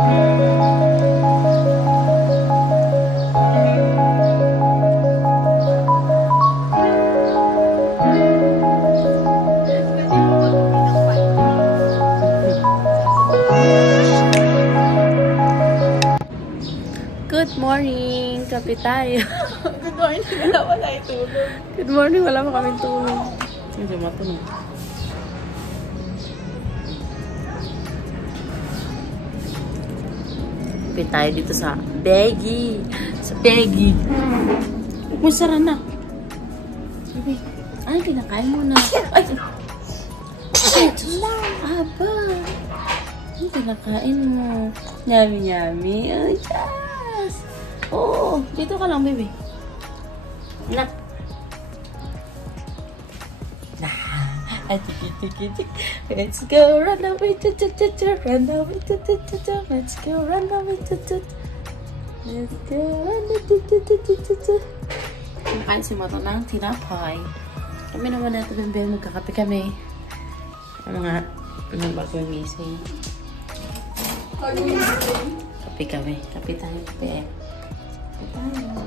Good morning! Kape tayo. Good morning. Wala tayo tulog. Good morning. Wala pa kaming tulog. Hindi matunog. Kape tayo dito sa Peggy. Sa Peggy. Masara na. Sabi, ay, kinakain mo na. Ay! Ay! Aba! Ay, kinakain mo. Yummy, yummy. Ay, yes! Oo, dito ka lang, baby. Nak. Let's go, run away, run away, let's go, run away, let's go, run away. Kumakain si Moto ng tinapay. Kami naman natin, bebe, magkakape kami. Ang mga bagong gising. Kape kami. Kape tayo, kape. Kape tayo.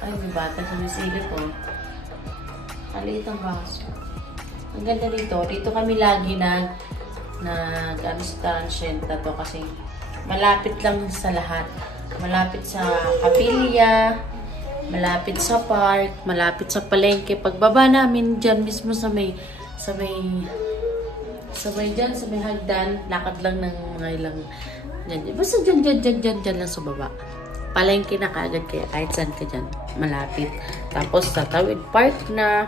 Ay, may bata sa misilip po. Maliit ang baso. Ang ganda dito. Dito kami lagi ano sa transient na to kasi malapit lang sa lahat. Malapit sa kapilya, malapit sa park, malapit sa palengke. Pagbaba namin dyan mismo sa may hagdan, lakad lang ng mga ilang dyan. Basta dyan lang sa baba. Palengke na kaagad kaya kahit saan ka dyan, malapit. Tapos sa Tawid Park na.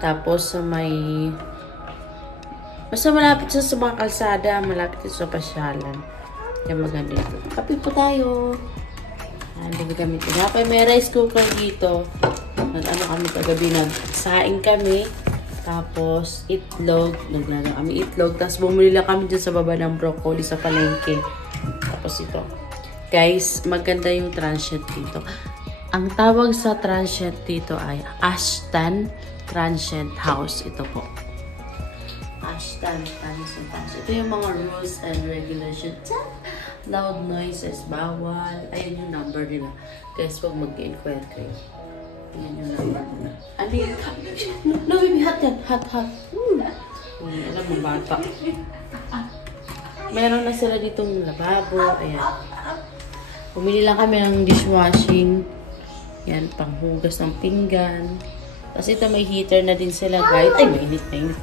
Tapos sa basta malapit sa mga kalsada, malapit sa pasyalan. Kaya maganda ito. Kape po tayo. Hindi kami tinapay. May rice cooker dito. Kami kagabi, nagsaing kami. Tapos, itlog. Naglalang kami itlog. Tapos, bumili lang kami dyan sa baba ng broccoli sa palengke. Tapos, ito. Guys, maganda yung transient dito. Ang tawag sa transient dito ay Ashton Transient House. Ito po. Ashton Transient House. Ito yung mga rules and regulations. Loud noises, bawal. Ayan yung number nila. Guys, pag mag-inquire kayo. Ayan yung number nila. Ano yun? No, baby, hot yan. Hot. Alam mo, bata. Meron na sila ditong lababo. Ayan. Pumili lang kami ng dishwashing. Yan, panghugas ng pinggan. Tapos ito may heater na din sila, guys. Ay, mainit.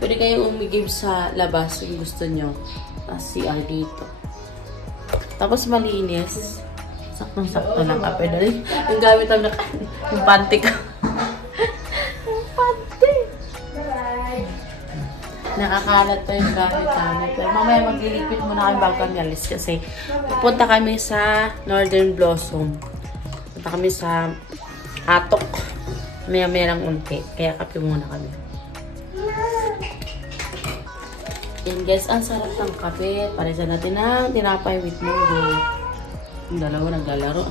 Pwede kayong umigib sa labas kung gusto nyo. Tapos CR dito. Tapos malinis. Saktong-sakto lang kape. Dali, yung gamit ang yung panty ko. Yung panty. Nakakalat pa yung gamit namin. Pero mamaya maglilipit muna kami bago kami alis kasi pupunta kami sa Northern Blossom. Pupunta kami sa Atok. Maya-maya lang unti. Kaya kape muna kami. Yan guys, ang sarap ng kape. Parisa natin ng tinapay with munggo. Yung dalawa naglalaro.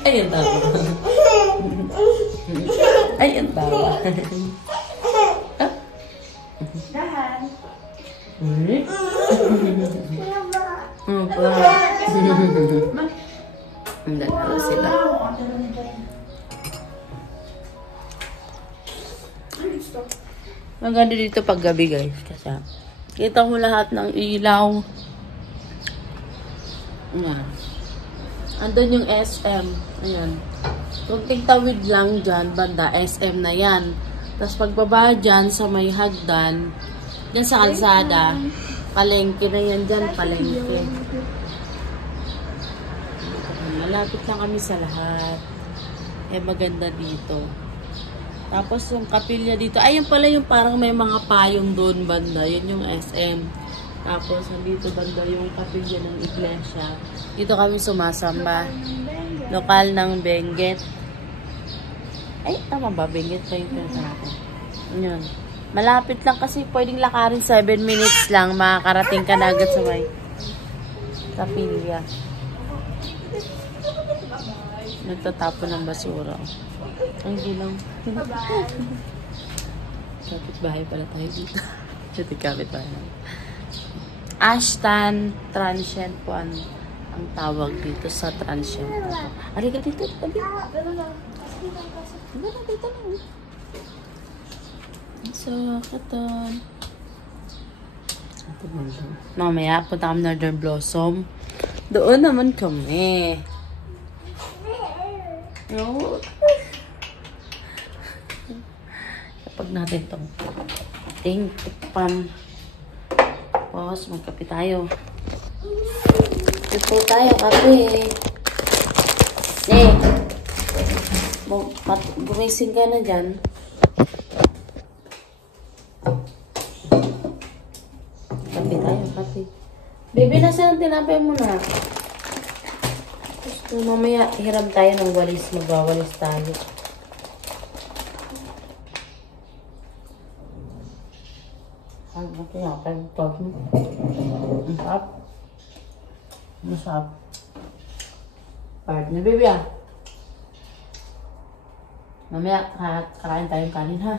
Ay, ang tawa. Ay, ang tawa. Dahan. Ang dalawa sila. Maganda dito pag gabi guys. Kasi kita mo lahat ng ilaw. Ayan. Andun yung SM. Ayan. Kunting tawid lang dyan, banda, SM na yan. Tapos pagbaba dyan sa may hagdan, dyan sa kalsada, palengke na yan dyan, palengke. Malapit lang kami sa lahat. Maganda dito. Tapos yung kapilya dito, ayun pala yung parang may mga payong doon banda. Yun yung SM. Tapos nandito banda yung kapilya ng iglesia. Dito kami sumasamba. Lokal ng Benguet. Ay, tama ba? Benguet pa yung pinataka. Yun. Malapit lang kasi pwedeng lakarin 7 minutes lang. Makakarating ka na agad sa may kapilya. Nagtatapon ng basura. Ang gulang. Bye-bye. Kapit-bahay pala tayo dito. Ito kapit-bahay naman. Ashtan transient po ang tawag dito sa transient. Halika dito. Tabi. Pero lang. Ano na dito lang. So, katon. Mamaya, punta kami Northern Blossom. Doon naman kami. No. Kapag natin itong tikpan. Tapos, magkape tayo. Ito tayo, kape. Gumising ka na dyan. Kape tayo, kape. Baby, nasa ang tinapay mo na? Tapos, mamaya, hiram tayo ng walis. Magwawalis tayo. Ano tinapay mo? Top mo. Ang sarap. Masarap. Partner, baby ah. Mamaya, kakain tayong kanin ha.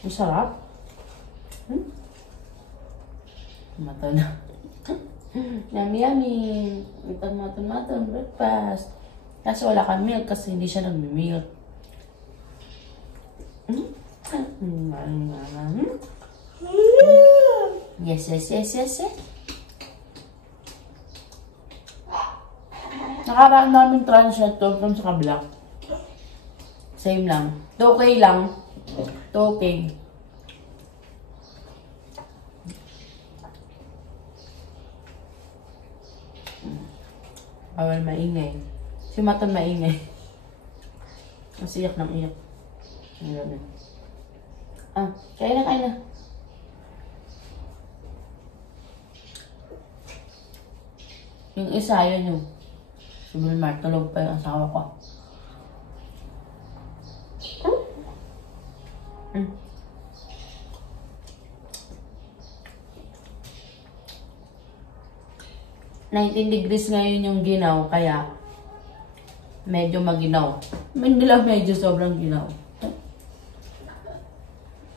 Masarap. Mata na. Yummy, yummy. Maton, breakfast. Kasi wala kang milk kasi hindi siya nagmi-milk. Yes. Nakaraan namin transient to from sa kabila. Same lang. 2K lang. 2K. Bawal maingay. Si Maton maingay. Mas iyak ng iyak. Ang ganun. Kain na. Yung isa, yun yung si Wilmar, tulog pa yung asawa ko. Mm. 19 degrees ngayon yung ginaw, kaya medyo maginaw. Hindi lang medyo sobrang ginaw.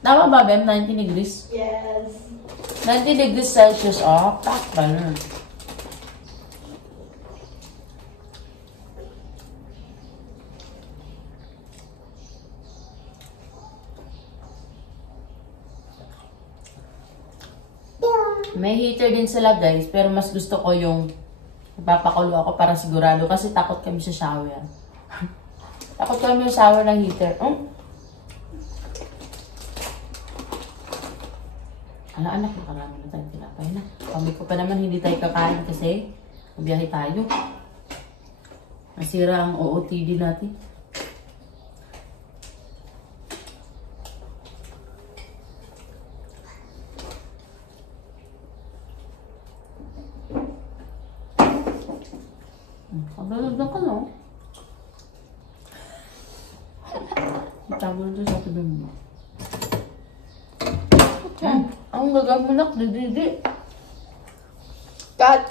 Tama ba, Bem? 19 degrees? Yes. 90 degrees Celsius, oh. Takpa na. May heater din sila, guys. Pero mas gusto ko yung ipapakulo ako para sigurado. Kasi takot kami sa shower. Takot kami yung shower ng heater. Anak, nakarami na tayo tinapay na. Sabi ko pa naman hindi tayo kakain kasi mabiyahe tayo. Masira ang OOTD natin. Kabalagdan ka, no? Itago na sa tabi mo. Ang gagamunak, didi. Cut.